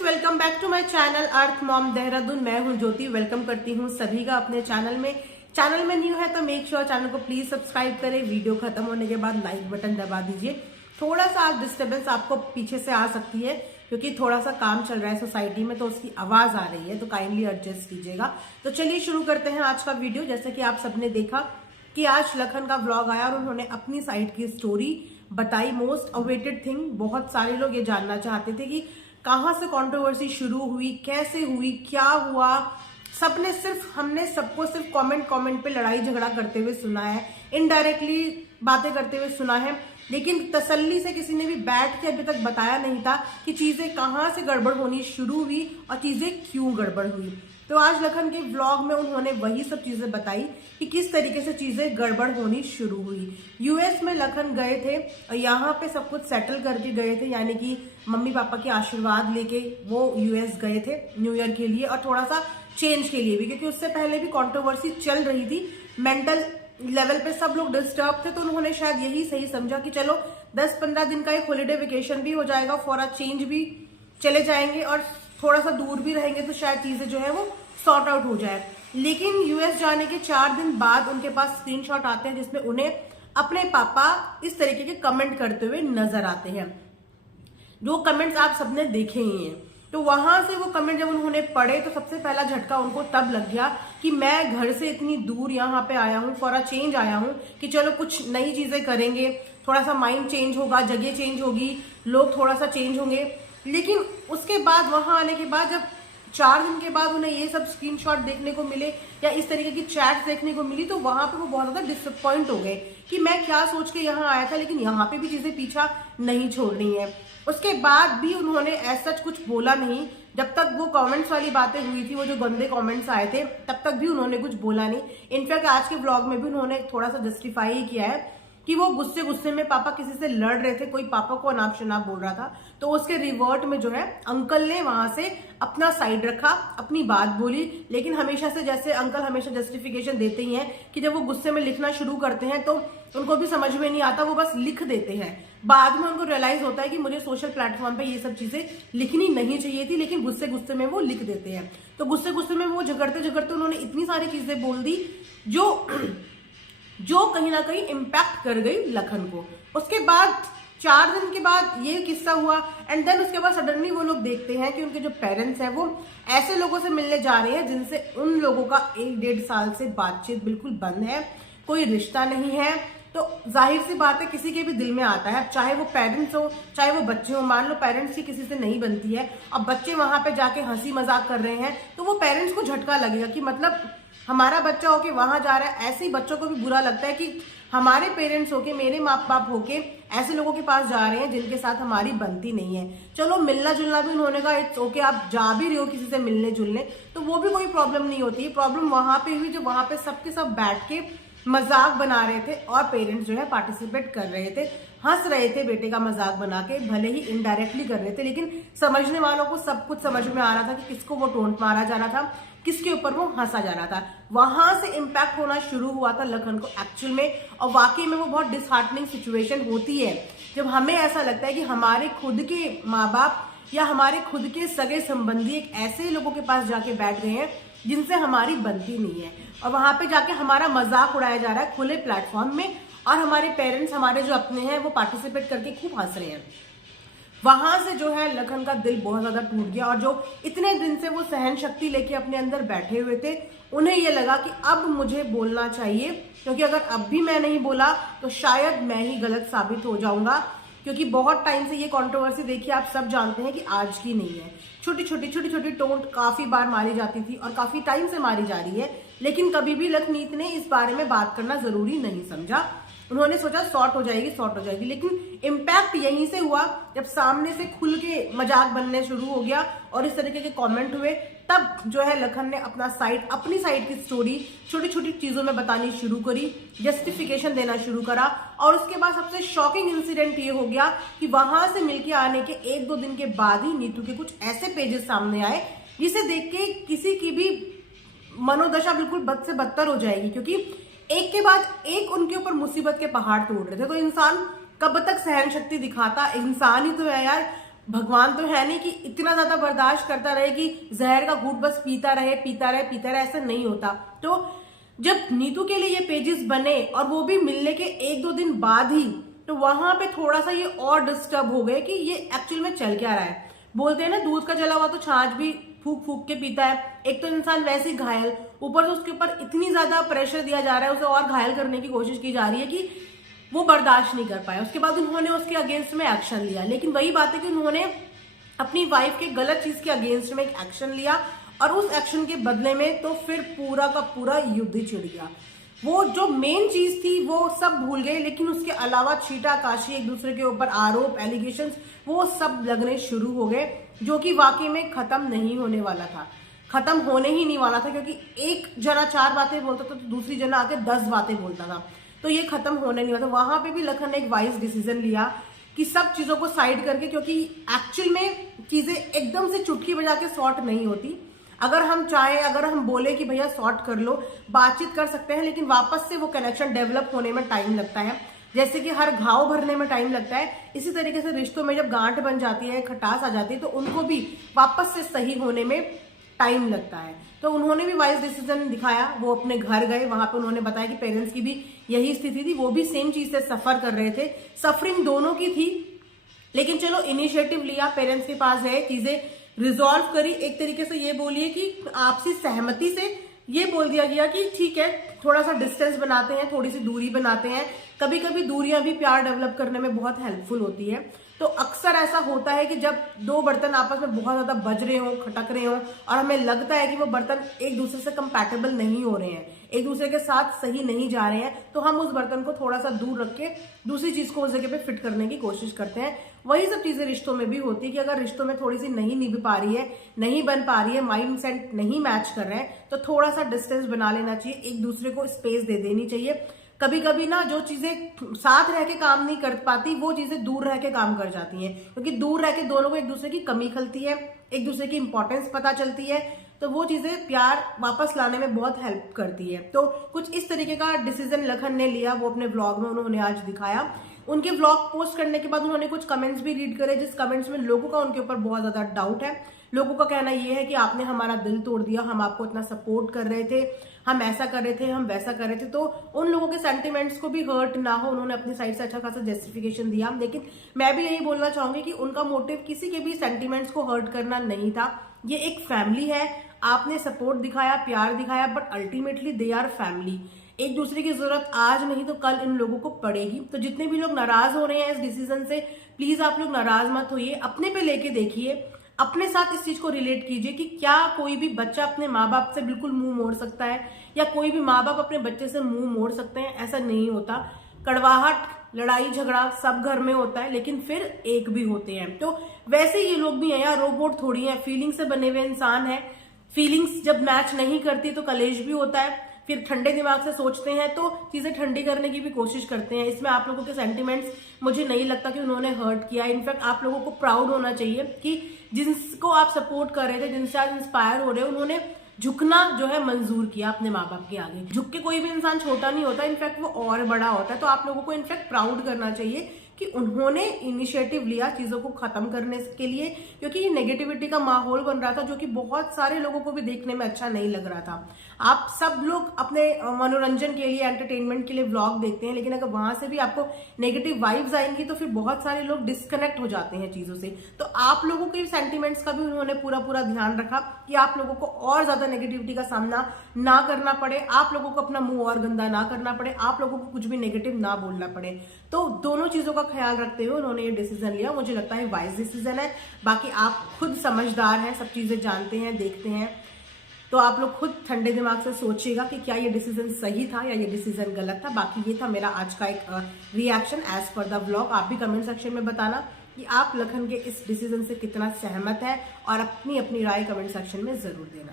Friends, welcome back to my channel Earth Mom Dehradun. मैं हूं ज्योति। Welcome करती हूं सभी का अपने चैनल में न्यू है तो मेक श्योर चैनल को प्लीज सब्सक्राइब करें। वीडियो खत्म होने के बाद लाइक बटन दबा दीजिए। थोड़ा सा डिस्टर्बेंस आपको पीछे से आ सकती है क्योंकि थोड़ा सा काम चल रहा है सोसाइटी में, तो उसकी आवाज आ रही है, तो काइंडली एडजस्ट कीजिएगा। तो चलिए शुरू करते हैं आज का वीडियो। जैसे कि आप सबने देखा कि आज लखन का व्लॉग आया और उन्होंने अपनी साइड की स्टोरी बताई। मोस्ट अवेटेड थिंग, बहुत सारे लोग ये जानना चाहते थे कि कहां से कंट्रोवर्सी शुरू हुई, कैसे हुई, क्या हुआ। हमने सबको सिर्फ कमेंट पे लड़ाई झगड़ा करते हुए सुना है, इनडायरेक्टली बातें करते हुए सुना है, लेकिन तसल्ली से किसी ने भी बैठ के अभी तक बताया नहीं था कि चीजें कहां से गड़बड़ होनी शुरू हुई और चीजें क्यों गड़बड़ हुई। तो आज लखन के व्लॉग में उन्होंने वही सब चीजें बताई कि किस तरीके से चीजें गड़बड़ होनी शुरू हुई। यूएस में लखन गए थे और यहाँ पे सब कुछ सेटल करके गए थे, यानी कि मम्मी पापा के आशीर्वाद लेके वो यूएस गए थे न्यू ईयर के लिए और थोड़ा सा चेंज के लिए भी, क्योंकि उससे पहले भी कंट्रोवर्सी चल रही थी। मेंटल लेवल पे सब लोग डिस्टर्ब थे, तो उन्होंने शायद यही सही समझा कि चलो 10-15 दिन का एक हॉलीडे वेकेशन भी हो जाएगा, फॉर अ चेंज भी चले जाएंगे और थोड़ा सा दूर भी रहेंगे तो शायद चीजें जो है वो सॉर्ट आउट हो जाए। लेकिन यूएस जाने के 4 दिन बाद उनके पास स्क्रीनशॉट आते हैं जिसमें उन्हें अपने पापा इस तरीके के कमेंट करते हुए नजर आते हैं, जो कमेंट्स आप सबने देखे ही हैं। तो वहां से वो कमेंट जब उन्होंने पढ़े तो सबसे पहला झटका उनको तब लग गया कि मैं घर से इतनी दूर यहाँ पे आया हूँ, फॉर अ चेंज आया हूँ कि चलो कुछ नई चीजें करेंगे, थोड़ा सा माइंड चेंज होगा, जगह चेंज होगी, लोग थोड़ा सा चेंज होंगे। लेकिन उसके बाद वहां आने के बाद जब 4 दिन के बाद उन्हें ये सब स्क्रीनशॉट देखने को मिले या इस तरीके की चैट देखने को मिली, तो वहां पे वो बहुत ज्यादा डिसअपॉइंट हो गए कि मैं क्या सोच के यहाँ आया था, लेकिन यहाँ पे भी चीजें पीछा नहीं छोड़नी है। उसके बाद भी उन्होंने ऐसा कुछ बोला नहीं। जब तक वो कमेंट्स वाली बातें हुई थी, वो जो गंदे कमेंट्स आए थे, तब तक भी उन्होंने कुछ बोला नहीं। इनफैक्ट आज के ब्लॉग में भी उन्होंने थोड़ा सा जस्टिफाई ही किया है कि वो गुस्से में पापा किसी से लड़ रहे थे, कोई पापा को अनाप शनाप बोल रहा था, तो उसके रिवर्ट में जो है अंकल ने वहां से अपना साइड रखा, अपनी बात बोली। लेकिन हमेशा से जैसे अंकल हमेशा जस्टिफिकेशन देते ही हैं कि जब वो गुस्से में लिखना शुरू करते हैं तो उनको भी समझ में नहीं आता, वो बस लिख देते हैं। बाद में उनको रियलाइज होता है कि मुझे सोशल प्लेटफॉर्म पे ये सब चीजें लिखनी नहीं चाहिए थी, लेकिन गुस्से में वो लिख देते हैं। तो गुस्से में वो झगड़ते उन्होंने इतनी सारी चीजें बोल दी जो कहीं ना कहीं इम्पैक्ट कर गई लखन को। उसके बाद 4 दिन के बाद ये किस्सा हुआ एंड देन उसके बाद सडनली वो लोग देखते हैं कि उनके जो पेरेंट्स हैं वो ऐसे लोगों से मिलने जा रहे हैं जिनसे उन लोगों का 1-1.5 साल से बातचीत बिल्कुल बंद है, कोई रिश्ता नहीं है। तो जाहिर सी बात है किसी के भी दिल में आता है, चाहे वो पेरेंट्स हो चाहे वो बच्चे हो। मान लो पेरेंट्स की किसी से नहीं बनती है, अब बच्चे वहां पे जाके हंसी मजाक कर रहे हैं, तो वो पेरेंट्स को झटका लगेगा कि मतलब हमारा बच्चा होके वहां जा रहा है। ऐसे ही बच्चों को भी बुरा लगता है कि हमारे पेरेंट्स होके, मेरे माँ बाप होके ऐसे लोगों के पास जा रहे हैं जिनके साथ हमारी बनती नहीं है। चलो मिलना जुलना भी उन्होंने कहा इट्स ओके, आप जा भी रहे हो किसी से मिलने जुलने तो वो भी कोई प्रॉब्लम नहीं होती है। प्रॉब्लम वहां पे हुई जो वहां पे सबके सब बैठ के मजाक बना रहे थे और पेरेंट्स जो है पार्टिसिपेट कर रहे थे, हंस रहे थे बेटे का मजाक बना के, भले ही इनडायरेक्टली कर रहे थे, लेकिन समझने वालों को सब कुछ समझ में आ रहा था कि किसको वो टोंट मारा जा रहा था, किसके ऊपर वो हंसा जा रहा था। वहां से इम्पैक्ट होना शुरू हुआ था लखन को एक्चुअल में, और वाकई में वो बहुत डिसहार्टनिंग सिचुएशन होती है जब हमें ऐसा लगता है कि हमारे खुद के माँ बाप या हमारे खुद के सगे संबंधी एक ऐसे लोगों के पास जाके बैठ गए हैं जिनसे हमारी बनती नहीं है, और वहां पे जाके हमारा मजाक उड़ाया जा रहा है खुले प्लेटफॉर्म में, और हमारे पेरेंट्स, हमारे जो अपने हैं, वो पार्टिसिपेट करके खूब हंस रहे हैं। वहां से जो है लखन का दिल बहुत ज्यादा टूट गया, और जो इतने दिन से वो सहन शक्ति लेके अपने अंदर बैठे हुए थे, उन्हें ये लगा कि अब मुझे बोलना चाहिए, क्योंकि अगर अब भी मैं नहीं बोला तो शायद मैं ही गलत साबित हो जाऊंगा। क्योंकि बहुत टाइम से ये कंट्रोवर्सी देखिए, आप सब जानते हैं कि आज की नहीं है। छोटी छोटी टोंट काफी बार मारी जाती थी और काफी टाइम से मारी जा रही है, लेकिन कभी भी लखमीत ने इस बारे में बात करना जरूरी नहीं समझा। उन्होंने सोचा सॉर्ट हो जाएगी, लेकिन इम्पैक्ट यहीं से हुआ जब सामने से खुल के मजाक बनने शुरू हो गया और इस तरीके के कमेंट हुए। तब जो है लखन ने अपनी साइड की स्टोरी छोटी चीजों में बतानी शुरू करी, जस्टिफिकेशन देना शुरू करा, और उसके बाद सबसे शॉकिंग इंसिडेंट ये हो गया कि वहां से मिलके आने के 1-2 दिन के बाद ही नीतू के कुछ ऐसे पेजेस सामने आए जिसे देख के किसी की भी मनोदशा बिल्कुल बद से बदतर हो जाएगी, क्योंकि एक के बाद एक उनके ऊपर मुसीबत के पहाड़ टूट रहे थे। तो इंसान कब तक सहन शक्ति दिखाता, इंसान ही तो है यार, भगवान तो है नहीं कि इतना ज्यादा बर्दाश्त करता रहे कि जहर का घूंट बस पीता रहे पीता रहे पीता रहे, ऐसा नहीं होता। तो जब नीतू के लिए ये पेजेस बने और वो भी मिलने के 1-2 दिन बाद ही, तो वहां पे थोड़ा सा ये और डिस्टर्ब हो गए कि ये एक्चुअल में चल क्या रहा है। बोलते हैं ना, दूध का जला हुआ तो छाछ भी फूक फूक के पीता है। एक तो इंसान वैसे ही घायल, ऊपर से उसके ऊपर इतनी ज्यादा प्रेशर दिया जा रहा है, उसे और घायल करने की कोशिश की जा रही है कि वो बर्दाश्त नहीं कर पाया। उसके बाद उन्होंने उसके अगेंस्ट में एक्शन लिया, लेकिन वही बात है कि उन्होंने अपनी वाइफ के गलत चीज के अगेंस्ट में एक एक्शन लिया और उस एक्शन के बदले में तो फिर पूरा का पूरा युद्ध ही छिड़ गया। वो जो मेन चीज थी वो सब भूल गए, लेकिन उसके अलावा छीटा काशी, एक दूसरे के ऊपर आरोप, एलिगेशंस, वो सब लगने शुरू हो गए, जो कि वाकई में खत्म नहीं होने वाला था, खत्म होने ही नहीं वाला था। क्योंकि एक जना 4 बातें बोलता था तो दूसरी जना आके 10 बातें बोलता था, तो ये खत्म होने नहीं वाला था। वहां पे भी लखन ने एक वाइज डिसीजन लिया कि सब चीजों को साइड करके, क्योंकि एक्चुअल में चीजें एकदम से चुटकी बजा के सॉर्ट नहीं होती। अगर हम चाहें, अगर हम बोले कि भैया सॉर्ट कर लो, बातचीत कर सकते हैं, लेकिन वापस से वो कनेक्शन डेवलप होने में टाइम लगता है। जैसे कि हर घाव भरने में टाइम लगता है, इसी तरीके से रिश्तों में जब गांठ बन जाती है, खटास आ जाती है, तो उनको भी वापस से सही होने में टाइम लगता है। तो उन्होंने भी वाइज डिसीजन दिखाया, वो अपने घर गए, वहां पे उन्होंने बताया कि पेरेंट्स की भी यही स्थिति थी, वो भी सेम चीज से सफर कर रहे थे, सफरिंग दोनों की थी, लेकिन चलो इनिशिएटिव लिया, पेरेंट्स के पास गए, चीजें रिजॉल्व करी। एक तरीके से ये बोलिए कि आपसी सहमति से ये बोल दिया गया कि ठीक है, थोड़ा सा डिस्टेंस बनाते हैं, थोड़ी सी दूरी बनाते हैं। कभी कभी दूरियां भी प्यार डेवलप करने में बहुत हेल्पफुल होती है। तो अक्सर ऐसा होता है कि जब 2 बर्तन आपस में बहुत ज्यादा बज रहे हो, खटक रहे हो, और हमें लगता है कि वो बर्तन एक दूसरे से कंपैटिबल नहीं हो रहे हैं, एक दूसरे के साथ सही नहीं जा रहे हैं, तो हम उस बर्तन को थोड़ा सा दूर रख के दूसरी चीज को उस जगह पे फिट करने की कोशिश करते हैं। वही सब चीजें रिश्तों में भी होती है कि अगर रिश्तों में थोड़ी सी नहीं निभ पा रही है, नहीं बन पा रही है, माइंड सेट नहीं मैच कर रहे हैं, तो थोड़ा सा डिस्टेंस बना लेना चाहिए, एक दूसरे को स्पेस दे देनी चाहिए। कभी कभी ना जो चीजें साथ रह के काम नहीं कर पाती, वो चीजें दूर रह के काम कर जाती हैं, क्योंकि दूर रह के दोनों को एक दूसरे की कमी खलती है, एक दूसरे की इंपॉर्टेंस पता चलती है, तो वो चीजें प्यार वापस लाने में बहुत हेल्प करती है। तो कुछ इस तरीके का डिसीजन लखन ने लिया, वो अपने व्लॉग में उन्होंने आज दिखाया। उनके व्लॉग पोस्ट करने के बाद उन्होंने कुछ कमेंट्स भी रीड करे, जिस कमेंट्स में लोगों का उनके ऊपर बहुत ज्यादा डाउट है। लोगों का कहना यह है कि आपने हमारा दिल तोड़ दिया, हम आपको इतना सपोर्ट कर रहे थे, हम ऐसा कर रहे थे, हम वैसा कर रहे थे। तो उन लोगों के सेंटिमेंट्स को भी हर्ट ना हो, उन्होंने अपनी साइड से अच्छा खासा जस्टिफिकेशन दिया। लेकिन मैं भी यही बोलना चाहूंगी कि उनका मोटिव किसी के भी सेंटिमेंट्स को हर्ट करना नहीं था। ये एक फैमिली है, आपने सपोर्ट दिखाया, प्यार दिखाया, but ultimately they are family. एक दूसरे की जरूरत आज नहीं तो कल इन लोगों को पड़ेगी। तो जितने भी लोग नाराज हो रहे हैं इस डिसीजन से, प्लीज आप लोग नाराज मत होइए, अपने पे लेके देखिए, अपने साथ इस चीज को रिलेट कीजिए कि क्या कोई भी बच्चा अपने माँ बाप से बिल्कुल मुंह मोड़ सकता है, या कोई भी माँ बाप अपने बच्चे से मुंह मोड़ सकते हैं? ऐसा नहीं होता। कड़वाहट, लड़ाई झगड़ा सब घर में होता है, लेकिन फिर एक भी होते हैं। तो वैसे ये लोग भी हैं यार, रोबोट थोड़ी हैं, फीलिंग से बने हुए इंसान है। फीलिंग्स जब मैच नहीं करती तो कलेश भी होता है, फिर ठंडे दिमाग से सोचते हैं तो चीजें ठंडी करने की भी कोशिश करते हैं। इसमें आप लोगों के सेंटिमेंट्स मुझे नहीं लगता कि उन्होंने हर्ट किया। इनफैक्ट आप लोगों को प्राउड होना चाहिए कि जिनको आप सपोर्ट कर रहे थे, जिनसे आप इंस्पायर हो रहे हो, उन्होंने झुकना जो है मंजूर किया अपने माँ बाप के आगे। झुक के कोई भी इंसान छोटा नहीं होता, इनफैक्ट वो और बड़ा होता है। तो आप लोगों को इनफैक्ट प्राउड करना चाहिए कि उन्होंने इनिशिएटिव लिया चीजों को खत्म करने के लिए, क्योंकि ये नेगेटिविटी का माहौल बन रहा था जो कि बहुत सारे लोगों को भी देखने में अच्छा नहीं लग रहा था। आप सब लोग अपने मनोरंजन के लिए, एंटरटेनमेंट के लिए व्लॉग देखते हैं, लेकिन अगर वहां से भी आपको नेगेटिव वाइब्स आएंगी तो फिर बहुत सारे लोग डिस्कनेक्ट हो जाते हैं चीजों से। तो आप लोगों के सेंटिमेंट्स का भी उन्होंने पूरा ध्यान रखा कि आप लोगों को और ज्यादा नेगेटिविटी का सामना ना करना पड़े, आप लोगों को अपना मुंह और गंदा ना करना पड़े, आप लोगों को कुछ भी नेगेटिव ना बोलना पड़े। तो दोनों चीजों का ख्याल रखते हुए उन्होंने ये डिसीजन लिया। मुझे लगता है वाइज डिसीजन है। बाकी आप खुद समझदार हैं, सब चीजें जानते हैं, देखते हैं, तो आप लोग खुद ठंडे दिमाग से सोचिएगा कि क्या ये डिसीजन सही था या ये डिसीजन गलत था। बाकी ये था मेरा आज का एक reaction as per the vlog. आप भी कमेंट सेक्शन में बताना कि आप लखन के इस डिसीजन से कितना सहमत है, और अपनी अपनी राय कमेंट सेक्शन में जरूर देना।